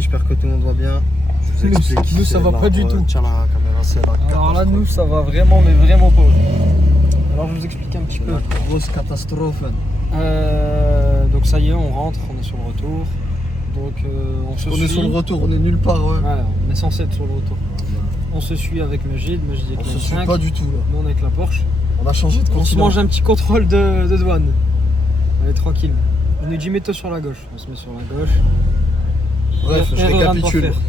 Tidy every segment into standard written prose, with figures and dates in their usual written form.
amis, j'espère que tout le monde va bien. Je vous explique. Nous ça va pas du tout. Tiens la caméra, c'est la Alors là, catastrophe. nous ça va vraiment, mais vraiment pas. Alors je vous explique un petit peu. La grosse catastrophe. Donc ça y est, on rentre, on est sur le retour. Donc on se suit. On est sur le retour, on est nulle part. Ouais. Ouais, on est censé être sur le retour. On se suit avec Majid avec On la se suit M5. pas du tout là. Nous on est avec la Porsche. On a changé de On se continent. mange un petit contrôle de douane. Allez, tranquille. On nous dit mets-toi sur la gauche. On se met sur la gauche. Bref, je Erreur à ne pas récapitule. faire.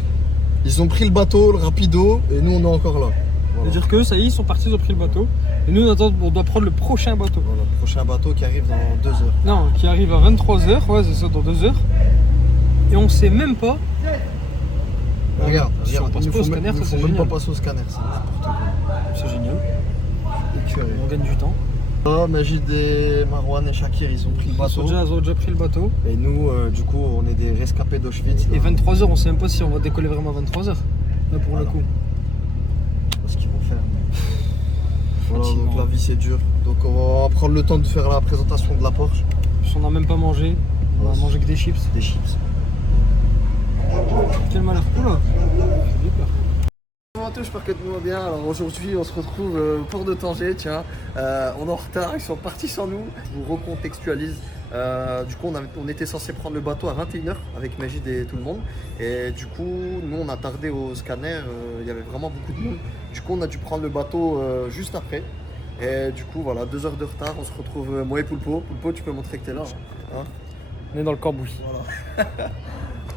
Ils ont pris le bateau, le rapido, et nous on est encore là. Voilà. C'est-à-dire que ça y est, ils sont partis, ils ont pris le bateau. Et nous on doit prendre le prochain bateau. Voilà, le prochain bateau qui arrive dans 2 heures. Non, qui arrive à 23h, ouais c'est ça, dans 2 heures. Et on sait même pas. Regarde, si on regarde, passe il pas au scanner, il ça, faut c'est même génial. pas passer au scanner, c'est n'importe quoi. C'est génial. Écœuré. On gagne du temps. Là, Majid et Marwan et Shakir, ils ont pris le bateau. Ils ont déjà pris le bateau. Et nous, du coup, on est des rescapés d'Auschwitz. Et 23h, on sait même pas si on va décoller vraiment à 23h. Là pour Voilà. le coup. Ce qu'ils vont faire. Voilà, Fatigant. donc la vie c'est dur. Donc on va prendre le temps de faire la présentation de la Porsche. On n'a même pas mangé. On a Ouais. mangé que des chips. Des chips. Quel malheur. Oula. J'ai peur. Bonjour à tous, j'espère que tout le monde va bien. Alors aujourd'hui on se retrouve au port de Tanger, tiens. On est en retard, ils sont partis sans nous. Je vous recontextualise. Du coup on était censé prendre le bateau à 21h avec Majid et tout le monde. Et du coup nous on a tardé au scanner, il y avait vraiment beaucoup de monde. Du coup on a dû prendre le bateau juste après. Et du coup voilà, 2 heures de retard, on se retrouve moi et Poulpo. Poulpo, tu peux montrer que t'es là, hein. On est dans le cambouis. Voilà.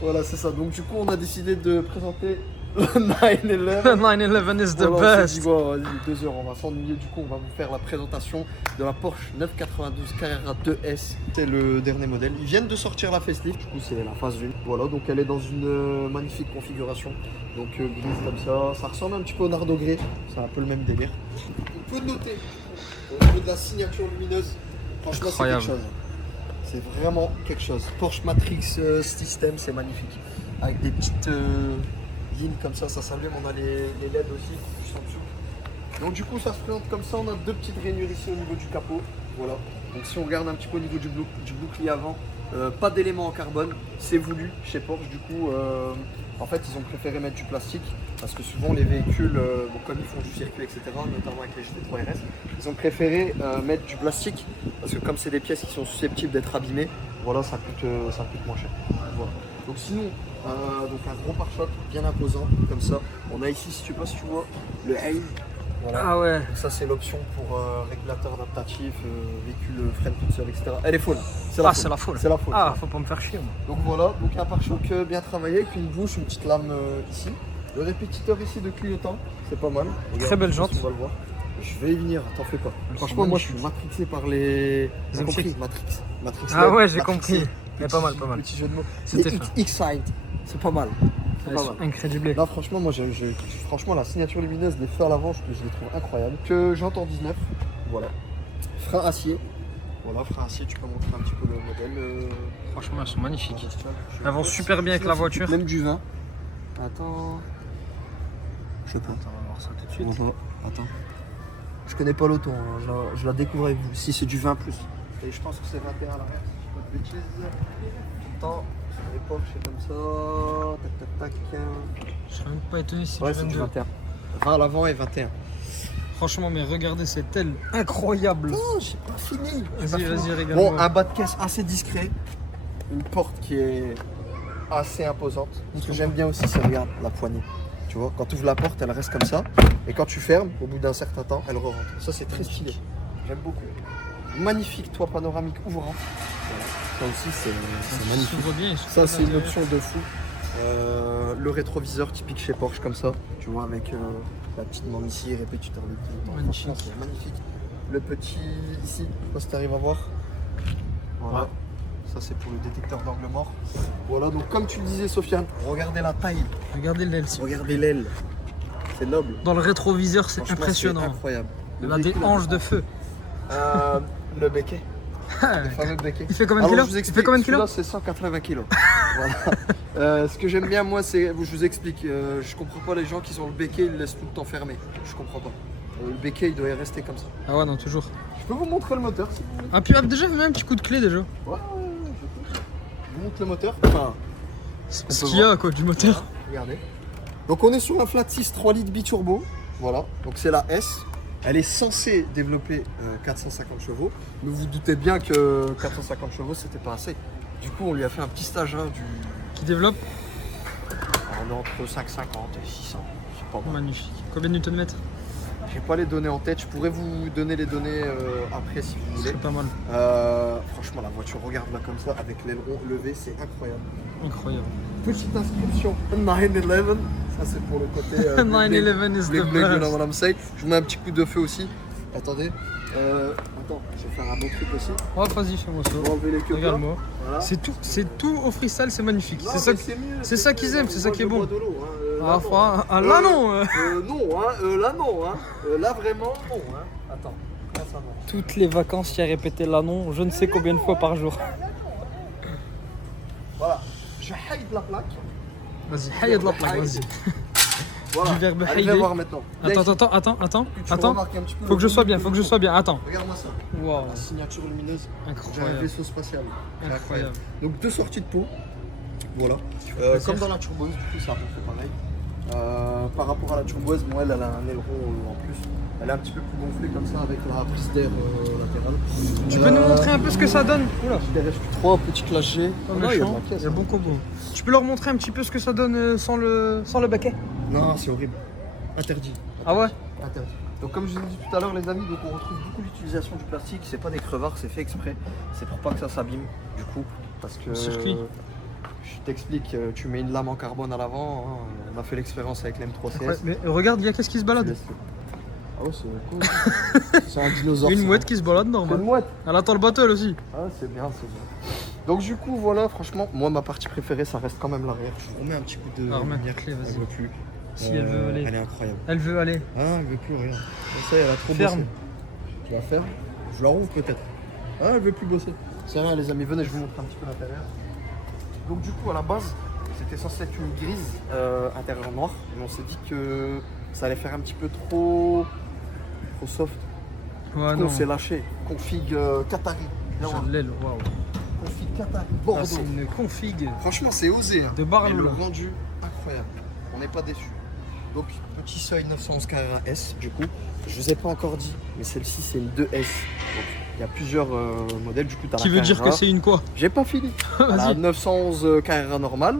Voilà, c'est ça. Donc du coup on a décidé de présenter le 911. 911 is the Voilà, on s'est dit, best. ouais, vas-y, 2 heures, on va s'ennuyer. Du coup, on va vous faire la présentation de la Porsche 992 Carrera 2S. C'est le dernier modèle. Ils viennent de sortir la facelift. Du coup, c'est la phase 1. Voilà, donc elle est dans une magnifique configuration. Donc grise comme ça. Ça ressemble un petit peu au Nardo Grey. C'est un peu le même délire. On peut noter au niveau de la signature lumineuse. Franchement, c'est quelque Incroyable. chose. C'est vraiment quelque chose. Porsche Matrix System, c'est magnifique. Avec des petites lignes comme ça s'allume. On a les LED aussi, juste en dessous. Donc du coup, ça se présente comme ça. On a 2 petites rainures ici au niveau du capot. Voilà. Donc si on regarde un petit peu au niveau du bouclier avant, pas d'éléments en carbone. C'est voulu chez Porsche. Du coup, en fait, ils ont préféré mettre du plastique. Parce que souvent, les véhicules, bon, comme ils font du circuit, etc., notamment avec les GT3 RS, ils ont préféré mettre du plastique. Parce que comme c'est des pièces qui sont susceptibles d'être abîmées, voilà, ça coûte moins cher. Voilà. Donc sinon, donc un gros pare-choc bien imposant, comme ça. On a ici, si tu vois, le Haze. Voilà. Ah ouais. Donc ça c'est l'option pour régulateur adaptatif, véhicule freine toute seule, etc. Elle est folle. C'est la Ah, folle. c'est la folle. C'est la folle. Ah, faut pas me faire chier moi. Donc voilà, donc un pare-choc bien travaillé avec une bouche, une petite lame ici. Le répétiteur ici de clignotant, c'est pas mal. Regarde, Très belle je sais pas jante. si on va le voir. Je vais y venir, t'en fais pas. Elles Franchement, sont moi je suis matrixé par les. T'as M6. compris Matrix. Ah ouais, j'ai Matrixé. compris. Mais pas mal, pas mal. Petit jeu de mots. C'était C'est fin. X-Sight, c'est pas mal. C'est Elles pas sont mal. incrédibles. Là franchement moi franchement la signature lumineuse des feux à l'avant je les trouve incroyables. Que j'entends 19, voilà. Frein acier. Voilà, frein acier, tu peux montrer un petit peu le modèle. Franchement, elles sont magnifiques. Je Elles vont sais super pas bien si avec là, la c'est voiture. Même du vin. Attends. Je sais pas. Attends, on va voir ça tout de suite. On va- Attends. Je connais pas l'auto, hein. Je la découvre avec vous. Si c'est du 20 plus. Et je pense que c'est 21 à l'arrière, si je dis pas de bêtises. Attends, sur les Porsche c'est comme ça. Tac tac tac. Je serais même pas étonné si Ouais, tu c'est du 22. 21. 20 à l'avant et 21. Franchement, mais regardez cette aile incroyable. Non, j'ai pas fini. Vas-y, regarde. Bon, un bas de caisse assez discret. Une porte qui est assez imposante. Ce que j'aime bien aussi, c'est regarde la poignée. Tu vois, quand tu ouvres la porte, elle reste comme ça. Et quand tu fermes, au bout d'un certain temps, elle re-rentre. Ça, c'est très stylé. J'aime beaucoup. Magnifique toit panoramique ouvrant. Voilà. Ça aussi, c'est magnifique. s'ouvre bien. Ça, c'est une option de fou. Le rétroviseur typique chez Porsche, comme ça. Tu vois, avec la petite bande ici, répétiteur de clignotant. Magnifique. Franchement, c'est magnifique. Le petit ici, je sais pas si tu arrives à voir. Voilà. Ouais. Ça, c'est pour le détecteur d'angle mort. Voilà, donc comme tu le disais, Sofiane, regardez la taille, Regardez l'aile. regardez l'aile. C'est noble. Dans le rétroviseur, c'est Franchement, impressionnant. C'est incroyable. Il a des hanches de feu. Le béquet. Le fameux béquet. Il fait combien de Alors, kilos je vous Il explique, fait combien de kilos celui-là, c'est 180 kilos. Voilà. Ce que j'aime bien, moi, c'est. Je vous explique. Je comprends pas les gens qui ont le béquet, ils le laissent tout le temps fermé. Je comprends pas. Le béquet, il doit y rester comme ça. Ah ouais, non, toujours. Je peux vous montrer le moteur si vous voulez. Ah, puis déjà, mets un petit coup de clé déjà. Ouais, je vous montre le moteur. Enfin, Ce qu'il y a quoi, du moteur. Regardez. Donc on est sur un flat 6 3 litres biturbo. Voilà, donc c'est la S. Elle est censée développer 450 chevaux. Mais vous vous doutez bien que 450 chevaux, c'était pas assez. Du coup, on lui a fait un petit stage Qui développe. on est entre 550 et 600. C'est pas mal. Magnifique. Combien de Newton-mètres? J'ai pas les données en tête. Je pourrais vous donner les données après si vous voulez. C'est pas mal. Franchement, la voiture, regarde-la comme ça, avec l'aileron levé, c'est incroyable. Incroyable. Petite inscription 911. Ça, c'est pour le côté. 911 is the you know best. what I'm saying. Je vous mets un petit coup de feu aussi. Attendez. Attends, je vais faire un autre truc aussi. Oh, vas-y, fais-moi ça. On va enlever les queues. Regarde-moi. Voilà. C'est tout au freestyle, c'est magnifique. Non, C'est ça, mais mieux, c'est ça qu'ils mieux. aiment, c'est ça qui est Moi, bon. je bois de l'eau, hein. Ah, Là, enfin, non. là non. Non, hein. Là, non. Hein. Là, vraiment, non. Hein. Attends. Comment ça marche? Toutes les vacances, tu as répété là non, je ne sais combien de fois par jour. Voilà. Je haït la plaque. Vas-y, haïa de la plaque, vas-y. Voilà. Du verbe Allez, haïder. viens voir maintenant. Attends. Tu remarques un petit peu Faut que je le sois bien, volume faut que je du sois bien. Attends. Regarde-moi ça. Waouh, La signature lumineuse. J'ai un incroyable. vaisseau spatial. Incroyable. Donc deux sorties de pot. Voilà. plaisir. Comme dans la turboise, du coup, c'est à peu près pareil. Par rapport à la turboise, moi, elle a un aileron en plus. Elle est un petit peu plus gonflée comme ça avec la prise d'air latérale. Tu peux nous montrer un peu ce que ça donne? Oula. RSQ3, petit clash G. Pas Ah non, il y a de méchant. la pièce, Il y a hein. bon combo. Tu peux leur montrer un petit peu ce que ça donne sans le baquet? Non, c'est horrible. Interdit. Ah ouais? Interdit. Donc comme je vous ai dit tout à l'heure les amis, donc on retrouve beaucoup l'utilisation du plastique, c'est pas des crevards, c'est fait exprès, c'est pour pas que ça s'abîme du coup, parce que Circuit. je t'explique, tu mets une lame en carbone à l'avant, hein, on a fait l'expérience avec l'M3CS. Ouais, mais regarde, il y a qu'est-ce qui se balade? Ah ouais c'est cool, c'est un dinosaure. Une ça. mouette qui se balade C'est normal. une mouette. Elle attend le battle aussi. Ah c'est bien, c'est bien. Donc du coup voilà, franchement, moi ma partie préférée ça reste quand même l'arrière. Je vous remets un petit coup de Ah, remets la lumière, clé, vas-y. elle veut plus. Si elle veut aller. Elle est incroyable. Elle veut aller. Ah, elle veut plus rien. Ça, elle a trop Ferme. bossé. Tu la fermes. Je la rouvre peut-être. Ah, elle veut plus bosser. C'est rien, les amis. Venez, je vous montre un petit peu l'intérieur. Donc, du coup, à la base, c'était censé être une grise intérieur noir. Mais on s'est dit que ça allait faire un petit peu trop soft. Ouais, On non. s'est lâché. Config Qatari. Viens voir. J'ai de l'aile, waouh. Config Qatari. Ah, Bordeaux. c'est une config Franchement, c'est osé. Hein. de Barlow, Et le là. rendu, incroyable. On n'est pas déçus. Donc, petit seuil 911 Carrera S, du coup. Je vous ai pas encore dit, mais celle-ci, c'est une 2S. Donc, il y a plusieurs modèles. Du coup, t'as Qui la veut dire Carrera. que c'est une quoi? J'ai pas fini. T'as la Vas-y. 911 Carrera normale.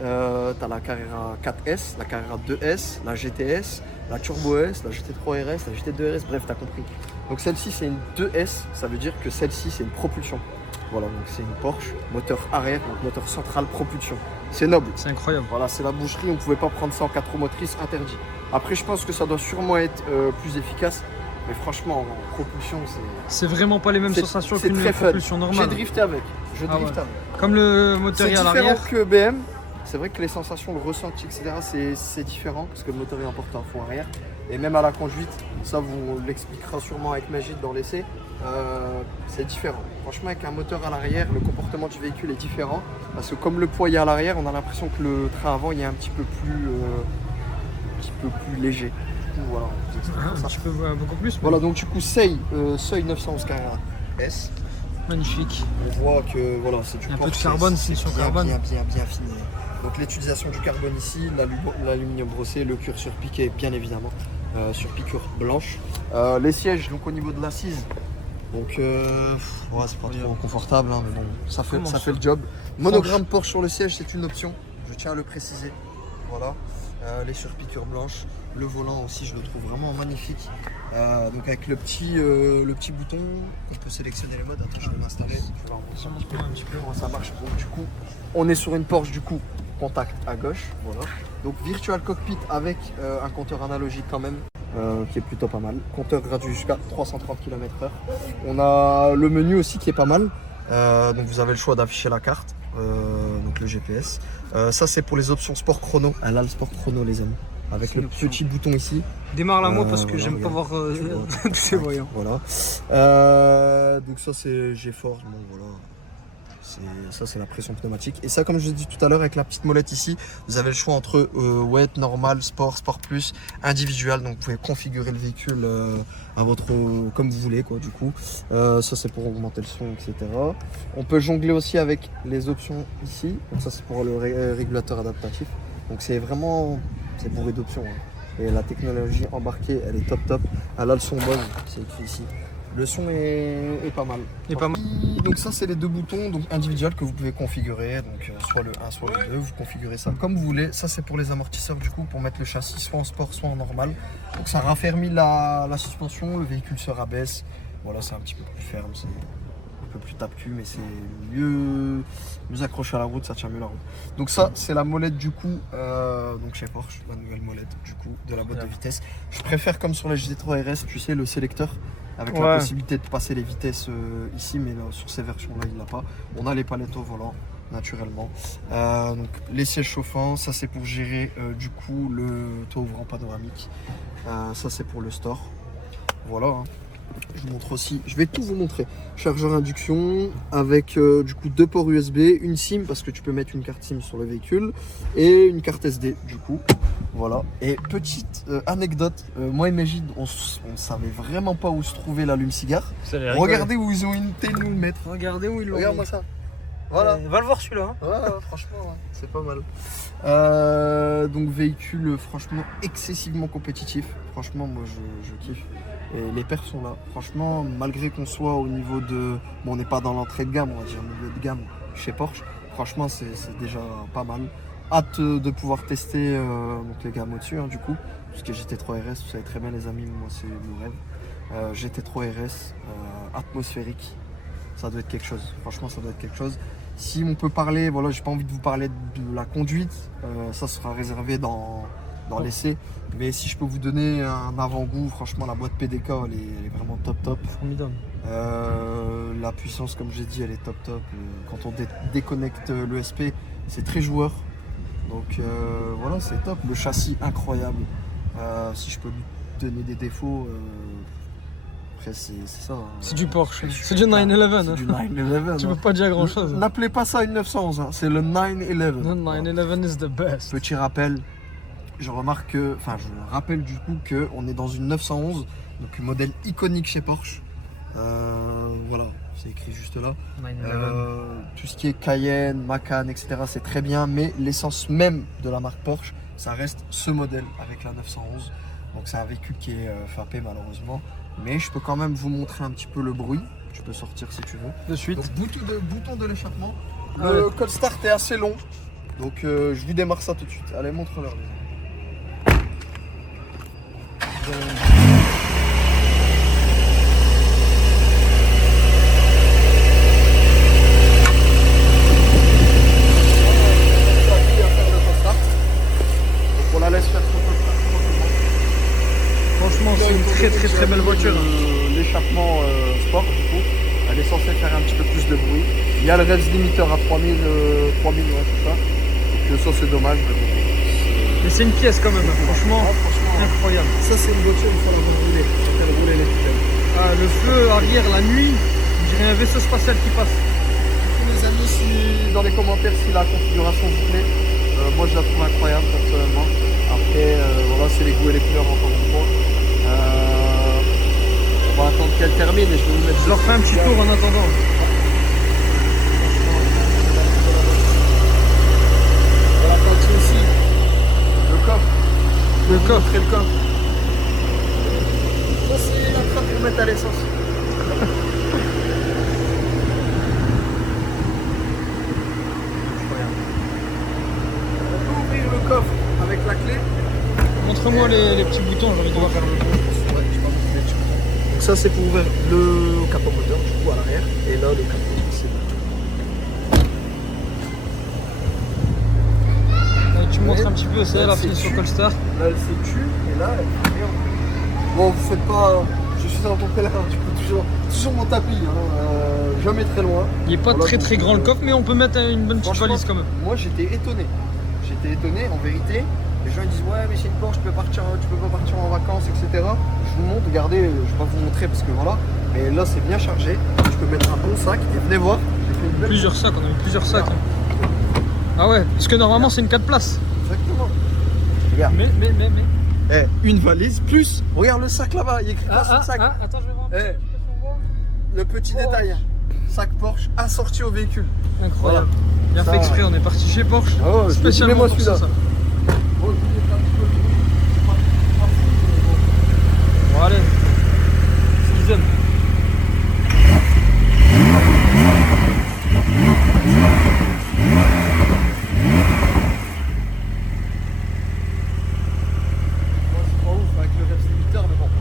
T'as la Carrera 4S, la Carrera 2S, la GTS, la Turbo S, la GT3 RS, la GT2 RS. Bref, t'as compris. Donc, celle-ci, c'est une 2S. Ça veut dire que celle-ci, c'est une propulsion. Voilà, donc c'est une Porsche, moteur arrière, donc moteur central, propulsion. C'est noble. C'est incroyable. Voilà, c'est la boucherie, on ne pouvait pas prendre ça en 4 roues motrices, interdit. Après, je pense que ça doit sûrement être plus efficace, mais franchement, en propulsion, C'est vraiment pas les mêmes c'est sensations c'est qu'une très fun. propulsion J'ai normale. drifté avec. Je Ah drift ouais. avec. Comme le moteur C'est est à différent l'arrière. que BM. C'est vrai que les sensations, le ressenti, etc., c'est différent parce que le moteur est important en fond arrière. Et même à la conduite, ça vous l'expliquera sûrement avec Magid dans l'essai. C'est différent. Franchement, avec un moteur à l'arrière, le comportement du véhicule est différent parce que comme le poids est à l'arrière, on a l'impression que le train avant il est un petit peu plus léger. Du coup, voilà, on vous expliquera Ah, ça. tu peux voir beaucoup plus. mais Voilà, donc du coup, seuil 911 Carrera S. Magnifique. On voit que voilà, c'est du Un peu Porsche, de carbone, c'est finition bien, carbone. bien fini. Donc l'utilisation du carbone ici, l'aluminium brossé, le cuir surpiqué bien évidemment, sur piqûre blanche. Les sièges, donc au niveau de l'assise, donc ouais, c'est pas trop confortable, hein, mais bon, ça fait le job. Monogramme Porsche sur le siège, c'est une option, je tiens à le préciser. Voilà, les surpiqûres blanches, le volant aussi, je le trouve vraiment magnifique. Donc avec le petit bouton, on peut sélectionner les modes. Attends, je vais m'installer. Je vais remonter un petit peu comment ça marche. Donc du coup, on est sur une Porsche du coup, contact à gauche, voilà. Donc virtual cockpit avec un compteur analogique quand même, qui est plutôt pas mal. Compteur gratuit jusqu'à 330 km/h. On a le menu aussi qui est pas mal. Donc vous avez le choix d'afficher la carte, donc le GPS. Ça c'est pour les options sport chrono. Elle a le sport chrono les amis. Avec C'est le une option. petit bouton ici. Démarre la moi parce que voilà, j'aime pas regarde. voir Tu vois. tous ces voyants. Voilà. Donc ça c'est GeForce, bon voilà. Ça, c'est la pression pneumatique. Et ça, comme je l'ai dit tout à l'heure, avec la petite molette ici, vous avez le choix entre wet, normal, sport, sport plus, individual. Donc, vous pouvez configurer le véhicule à votre, comme vous voulez, quoi, du coup. Ça, c'est pour augmenter le son, etc. On peut jongler aussi avec les options ici. Donc, ça, c'est pour le régulateur adaptatif. Donc, c'est vraiment, c'est bourré d'options, hein. Et la technologie embarquée, elle est top top. Elle a le son bon, c'est écrit ici. Le son est pas mal. Donc ça, c'est les deux boutons donc individuels que vous pouvez configurer. Donc soit le 1, soit le 2. Vous configurez ça comme vous voulez. Ça, c'est pour les amortisseurs du coup, pour mettre le châssis soit en sport, soit en normal. Donc ça raffermit la suspension, le véhicule se rabaisse. Voilà, c'est un petit peu plus ferme. C'est un peu plus tape-cul, mais c'est mieux accroché à la route, ça tient mieux la route. Donc ça, c'est la molette du coup, donc chez Porsche, la nouvelle molette du coup de la boîte de vitesse. Je préfère comme sur la GT3 RS, tu sais, le sélecteur avec la possibilité de passer les vitesses ici, mais là, sur ces versions-là, il l'a pas. On a les palettes au volant, naturellement. Donc les sièges chauffants, ça c'est pour gérer du coup le toit ouvrant panoramique. Ça c'est pour le store. Voilà. Hein. Je vous montre aussi, je vais tout vous montrer. Chargeur induction avec du coup 2 ports USB, une SIM parce que tu peux mettre une carte SIM sur le véhicule et une carte SD du coup. Voilà. Et petite anecdote, moi et Mégide, on savait vraiment pas où se trouvait l'allume-cigare. Regardez où ils ont été nous le mettre. Regardez où ils l'ont. Regarde-moi ça. Voilà. Va le voir celui-là. Hein. Ouais, franchement, ouais, c'est pas mal. Donc véhicule franchement excessivement compétitif. Franchement, moi je kiffe. Et les perfs sont là. Franchement, malgré qu'on soit au niveau de... Bon, on n'est pas dans l'entrée de gamme, on va dire milieu de gamme chez Porsche. Franchement, c'est déjà pas mal. Hâte de pouvoir tester donc les gammes au-dessus, hein, du coup. Parce que GT3 RS, vous savez très bien les amis, moi c'est le rêve. GT3 RS, atmosphérique, ça doit être quelque chose. Franchement, ça doit être quelque chose. Si on peut parler, voilà, j'ai pas envie de vous parler de la conduite, ça sera réservé dans l'essai. Mais si je peux vous donner un avant-goût, franchement, la boîte PDK, elle est vraiment top top. Formidable. La puissance, comme j'ai dit, elle est top top. Quand on déconnecte l'ESP, c'est très joueur. Donc voilà, c'est top. Le châssis, incroyable. Si je peux lui donner des défauts, après c'est ça. Hein. C'est du Porsche, c'est du 911. C'est du 911. Tu peux pas dire grand chose. N'appelez pas ça une 911, hein. C'est le 911. Le 911 is the best. Petit rappel, je rappelle du coup qu'on est dans une 911, donc un modèle iconique chez Porsche. Voilà, c'est écrit juste là. Tout ce qui est Cayenne, Macan, etc. c'est très bien, mais l'essence même de la marque Porsche, ça reste ce modèle avec la 911. Donc c'est un véhicule qui est frappé malheureusement, mais je peux quand même vous montrer un petit peu le bruit. Tu peux sortir si tu veux. De suite. Donc, bouton de l'échappement. Le cold start est assez long, donc je vous démarre ça tout de suite. Allez, montre-leur. On la laisse faire son cold start tranquillement. Franchement, c'est une très belle voiture. L'échappement sport, du coup, elle est censée faire un petit peu plus de bruit. Il y a le revs limiter à 3000, ouais, tout ça. Donc ça, c'est dommage. Mais c'est une pièce quand même, franchement, incroyable. Ça, c'est une voiture, il faut la rouler. Quand elle roule, elle est pleine. Ah, le feu arrière la nuit, on dirait un vaisseau spatial qui passe. Les amis, si, dans les commentaires si la configuration vous plaît, moi je la trouve incroyable personnellement. Après, voilà, c'est les goûts et les couleurs encore une fois. On va attendre qu'elle termine et je vais vous mettre. Je leur fais un petit tour en attendant. Voilà, quand tu aussi le coffre. Le coffre. Et le coffre. Ça, c'est la trappe pour mettre à l'essence. On peut ouvrir le coffre avec la clé. Montre-moi les petits boutons, j'ai envie de voir. Ouais, je vais montrer les petits boutons. Donc ça, c'est pour ouvrir le capot moteur, du coup, à l'arrière. Et là, le capot, c'est Tu me montres un petit peu, c'est elle la finition Colstar. Là, elle s'est tue, et là, elle est bien. Bon, vous faites pas... Je suis un peu pèlerin, tu peux toujours mon tapis, hein, jamais très loin. Il n'est pas voilà, très grand le coffre, mais on peut mettre une bonne petite valise quand même. Moi, j'étais étonné. En vérité. Les gens ils disent ouais mais c'est une Porsche, tu peux pas partir en vacances, etc. Je vous montre, regardez, je vais pas vous montrer parce que voilà. Mais là c'est bien chargé. Tu peux mettre un bon sac et venez voir. J'ai fait une Plusieurs sacs, on a mis plusieurs sacs. Hein. Ah ouais, parce que normalement c'est une 4 places. Exactement. Regarde. Mais. Eh, une valise plus. Regarde le sac là-bas, il y a écrit pas sur le sac. Attends, je vais voir. Le petit détail. Sac Porsche assorti au véhicule. Incroyable. Bien Ça, fait exprès, on est parti chez Porsche. Oh, spécialement moi pour celui-là. ça. Bon, allez. Ce qu'ils aiment.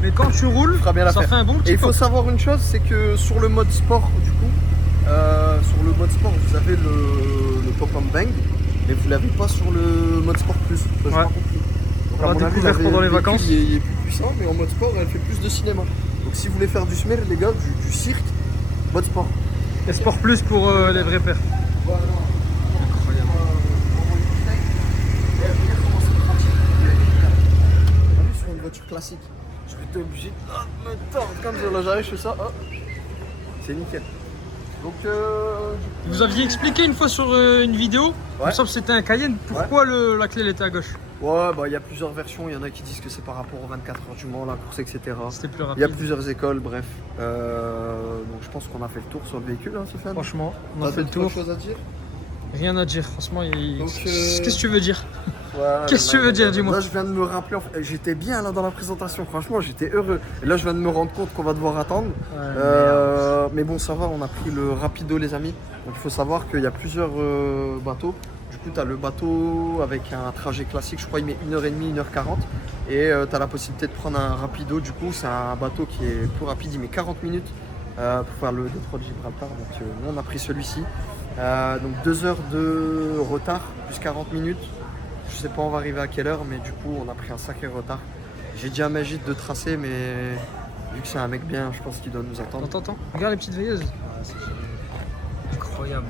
Mais quand tu roules, fera bien ça l'affaire. fait un bon petit Et il faut pop. savoir une chose, c'est que sur le mode sport, du coup, sur le mode sport, vous avez le pop-up bang, mais vous l'avez pas sur le mode sport plus. J'ai pas compris. Donc, On va découvrir pendant les vacances. Il est plus puissant, mais en mode sport, elle fait plus de cinéma. Donc si vous voulez faire du smer, les gars, du cirque, mode sport. Et Sport Plus pour les vrais pères. Voilà. Incroyable. Sur une voiture classique, je vais être obligé de me tordre comme ça. Là, j'arrive, je fais ça. Hop. C'est nickel. Donc, Vous aviez expliqué une fois sur une vidéo, il me semble que c'était un Cayenne, pourquoi la clé elle était à gauche. ouais, bah il y a plusieurs versions. Il y en a qui disent que c'est par rapport aux 24 heures du Mans, la course, etc. C'était plus Il y a rapide. plusieurs écoles, bref. Donc je pense qu'on a fait le tour sur le véhicule, hein, Sofiane. Franchement, on a T'as fait le d'autres tour. choses à dire? Rien à dire, franchement. Donc, Qu'est-ce que tu veux dire? Voilà, Qu'est-ce que tu veux dire, dis-moi? Là, je viens de me rappeler, en fait, j'étais bien là dans la présentation, franchement, j'étais heureux. Et là, je viens de me rendre compte qu'on va devoir attendre. Mais bon, ça va, on a pris le rapido, les amis. Donc, il faut savoir qu'il y a plusieurs bateaux. Du coup, tu as le bateau avec un trajet classique, je crois il met 1h30, 1h40. Et tu as la possibilité de prendre un rapido. Du coup, c'est un bateau qui est plus rapide, il met 40 minutes pour faire le détroit de Gibraltar. Donc, nous, on a pris celui-ci. Donc 2 heures de retard, plus 40 minutes. Je sais pas on va arriver à quelle heure, mais du coup on a pris un sacré retard. J'ai dit à Magid de tracer, mais vu que c'est un mec bien, je pense qu'il doit nous attendre. Attends, regarde les petites veilleuses. Incroyable.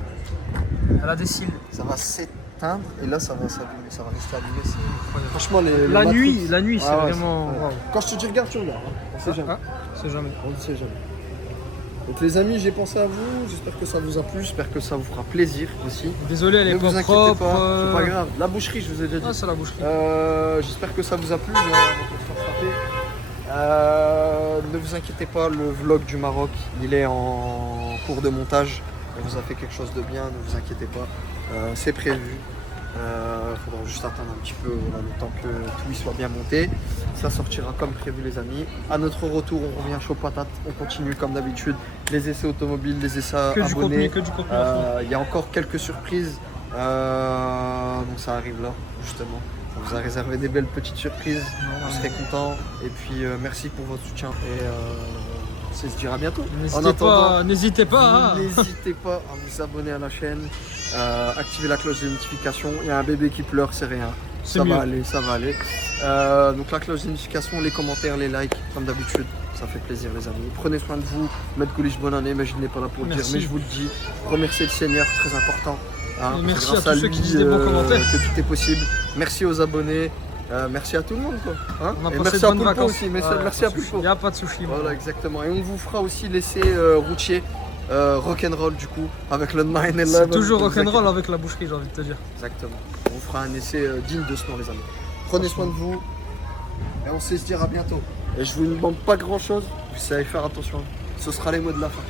Elle a des cils. Ça va s'éteindre et là ça va s'allumer, ça va rester allumé. Incroyable. Franchement, La nuit, c'est vraiment. Ouais. Waouh. Quand je te dis regarde, tu regardes. Hein. On sait jamais. C'est jamais. On ne sait jamais. Donc les amis, j'ai pensé à vous, j'espère que ça vous a plu, j'espère que ça vous fera plaisir aussi. Désolé, elle Ne est vous pas inquiétez propre. pas, c'est pas grave. La boucherie, je vous ai déjà dit. Ah, c'est la boucherie. J'espère que ça vous a plu. Ne vous inquiétez pas, le vlog du Maroc, il est en cours de montage. On vous a fait quelque chose de bien, ne vous inquiétez pas. C'est prévu. Il faudra juste attendre un petit peu le temps que tout y soit bien monté. Ça sortira comme prévu, les amis. À notre retour, on revient chaud patate. On continue comme d'habitude. Les essais automobiles, les essais abonnés. Que du contenu. Il y a encore quelques surprises. Donc ça arrive là, justement. On vous a réservé des belles petites surprises. Vous serez contents. Et puis merci pour votre soutien. Et on se dit à bientôt. N'hésitez pas. N'hésitez pas à vous abonner à la chaîne. Activer la cloche de notification. Il y a un bébé qui pleure, c'est rien. Ça va aller, ça va aller. Donc la cloche de notification, les commentaires, les likes, comme d'habitude. Ça fait plaisir, les amis. Prenez soin de vous. Maître Goulich, bonne année. Mais je n'ai pas là pour le dire, mais je vous le dis. Remerciez le Seigneur, très important. Hein, et merci grâce à tous ceux qui disent des bons commentaires. Que tout est possible. Merci aux abonnés. Merci à tout le monde. Quoi. Hein, on a et passé merci de à bonnes Poulpo vacances. aussi. Merci à Poulpo. Il n'y a pas de sushi. Voilà, exactement. Et on vous fera aussi l'essai routier. Rock'n'roll du coup avec le 911. C'est toujours rock'n'roll avec la boucherie, j'ai envie de te dire. Exactement. On fera un essai digne de ce nom, les amis. Prenez soin de vous et on sait se dire à bientôt. Et je vous demande pas grand chose, vous savez faire attention. Ce sera les mots de la fin.